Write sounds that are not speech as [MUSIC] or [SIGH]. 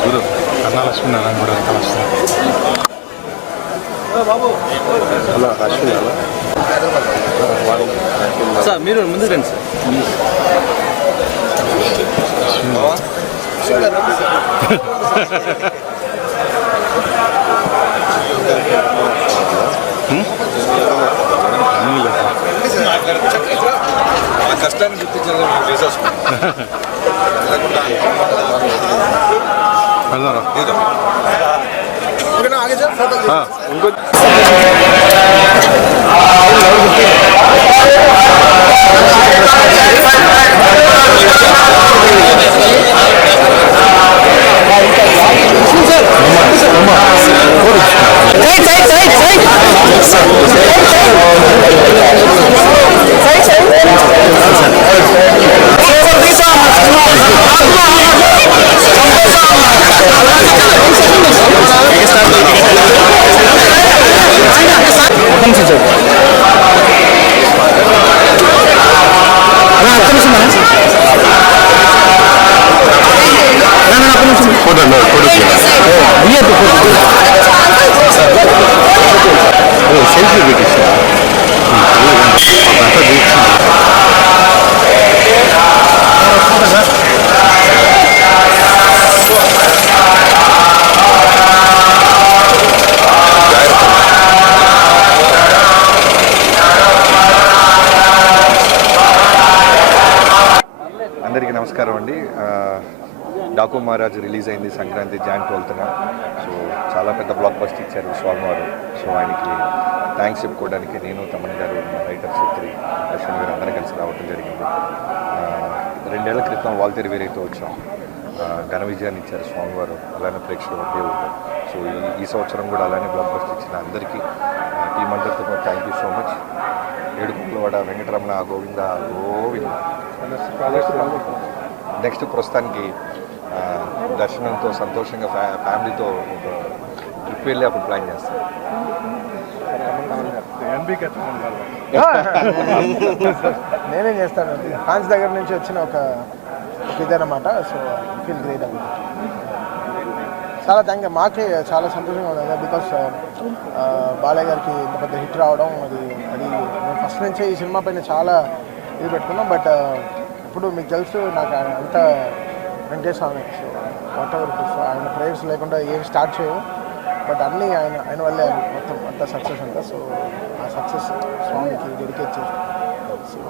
గురు కన్నాలక్ష్మి నారాయణ కూడా కలుస్తాను hello Lakshmi sir మీరు ముందు రండి సార్. కష్టాన్ని గుర్తించడం [LAUGHS] ఆ కష్టాన్ని గుర్తించాలి మేము చేసేసుకున్నాం ఇదో. ఇంకో సెల్ఫీ పెట్టేసి అందరికీ నమస్కారం అండి. డాకు మహారాజ్ రిలీజ్ అయింది సంక్రాంతి జాన్ ట్వెల్త్న. సో చాలా పెద్ద బ్లాక్ బస్ట్ ఇచ్చారు స్వామివారు. సో ఆయనకి థ్యాంక్స్ చెప్పుకోవడానికి నేను తమన్ గారు రైటర్ చిత్రి దర్శన్ గారు అందరం కలిసి రావడం జరిగింది. రెండేళ్ళ క్రితం వాల్తేరి వేరేతో వచ్చాం. ఘన విజయాన్ని ఇచ్చారు స్వామివారు. అలానే ప్రేక్షకుల దేవుడు సో ఈ ఈ సంవత్సరం కూడా అలానే బ్లాక్ బస్ట్ ఇచ్చిన అందరికీ టీం అందరితో థ్యాంక్ యూ సో మచ్. ఏడుకుంటలవాడ వెంకటరమణ గోవింద గోవింద. నెక్స్ట్ ప్రస్తుతానికి దర్శనంతో సంతోషంగా ఫ్యా ఫ్యామిలీతో ఒక ట్రిప్ వెళ్ళి అప్పుడు ప్లాన్ చేస్తాం. [LAUGHS] నేనేం చేస్తాను. ఫ్రాన్స్ దగ్గర నుంచి వచ్చిన ఒక ఒక ఇదన్నమాట సో ఫీల్ గ్రేట్ అనమాట చాలా థ్యాంక్ యూ మాకే చాలా సంతోషంగా ఉంది. బికాస్ uh, uh, బాలయ్య గారికి ఇంత పెద్ద హిట్ రావడం అది అది మేము ఫస్ట్ నుంచే ఈ సినిమా పైన చాలా ఇది పెట్టుకున్నాం. బట్ uh, ఇప్పుడు మీకు తెలుసు నాకు అంత వెంకటేశ్వర సో వాట్ ఎవర్ ఆయన ప్రేయర్స్ లేకుండా ఏం స్టార్ట్ చేయవు. బట్ అన్నీ ఆయన ఆయన వల్లే ఆయన మొత్తం అంత సక్సెస్ అంతా సో ఆ సక్సెస్ స్వామికి డెడికేట్ చేసి సో